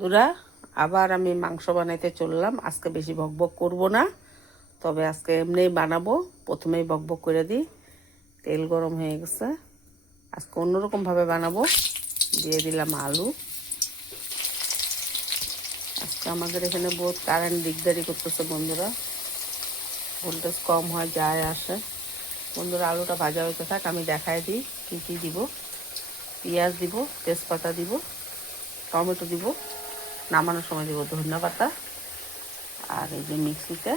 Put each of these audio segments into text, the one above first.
বন্ধুরা, আবার আমি মাংস বানাইতে চললাম। আজকে বেশি বকবক করব না, তবে আজকে এমনিই বানাবো। প্রথমেই বকবক করে দিই, তেল গরম হয়ে গেছে। আজকে অন্যরকমভাবে বানাবো। দিয়ে দিলাম আলু। আজকে আমাদের এখানে বহুত কারেন্ট দিকদারি করতেছে বন্ধুরা, ভোল্টেজ কম হয় যায় আসে। বন্ধুরা, আলুটা ভাজা হইতে থাক, আমি দেখাই দিই কী কী দিব। পেঁয়াজ দিব, তেজপাতা দিব, টমেটো দিব, নামানোর সময় দিব ধনিয়া পাতা। আর এই যে মিক্সিতে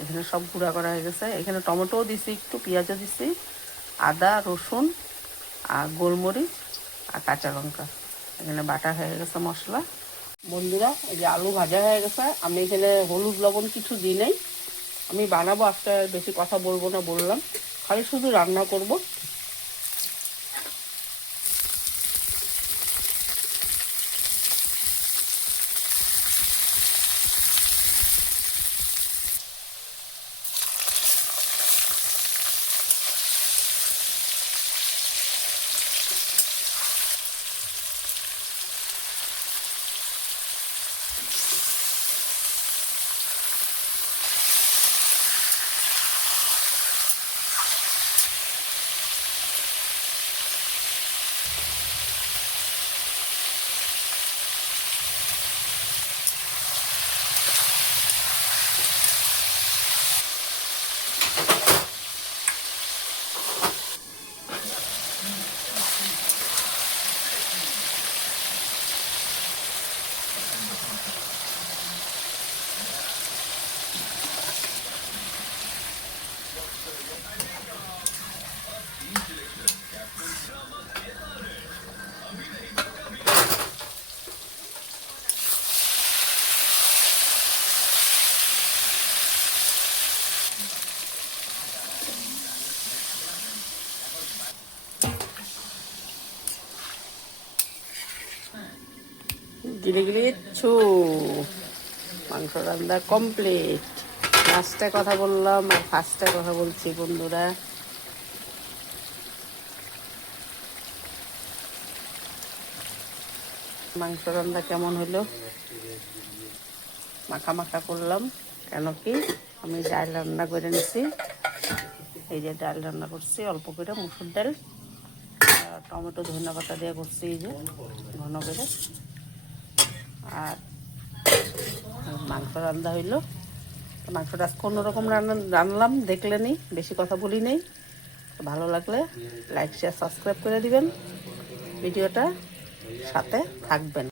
এখানে সব গুঁড়া করা হয়ে গেছে। এখানে টমেটোও দিছি, একটু পেঁয়াজও দিছি, আদা রসুন আর গোলমরিচ আর কাঁচা লঙ্কা এখানে বাটা হয়ে গেছে মশলা। বন্ধুরা, এই যে আলু ভাজা হয়ে গেছে। আমি এখানে হলুদ লবণ কিছু দিই নাই। আমি বানাবো আজকে, বেশি কথা বলবো না বললাম, খালি শুধু রান্না করব। গিলে গিলে ছু, মাংস রান্না কমপ্লিট। লাস্টে কথা বললাম আর ফার্স্টে কথা বলছি বন্ধুরা। মাংস রান্না কেমন হলো? মাখা মাখা করলাম, কেন কি আমি ডাল রান্না করে নিছি। এই যে ডাল রান্না করছি অল্প করে, মুসুর ডাল, টমেটো ধনিয়া পাতা দিয়ে করছি এই যে ঘন করে। আর মাংস রান্না হইলো। মাংসটা আজকে অন্যরকম রান্নালাম, দেখলে নি, বেশি কথা বলি নেই। ভালো লাগলে লাইক শেয়ার সাবস্ক্রাইব করে দিবেন, ভিডিওটা সাথে থাকবেন।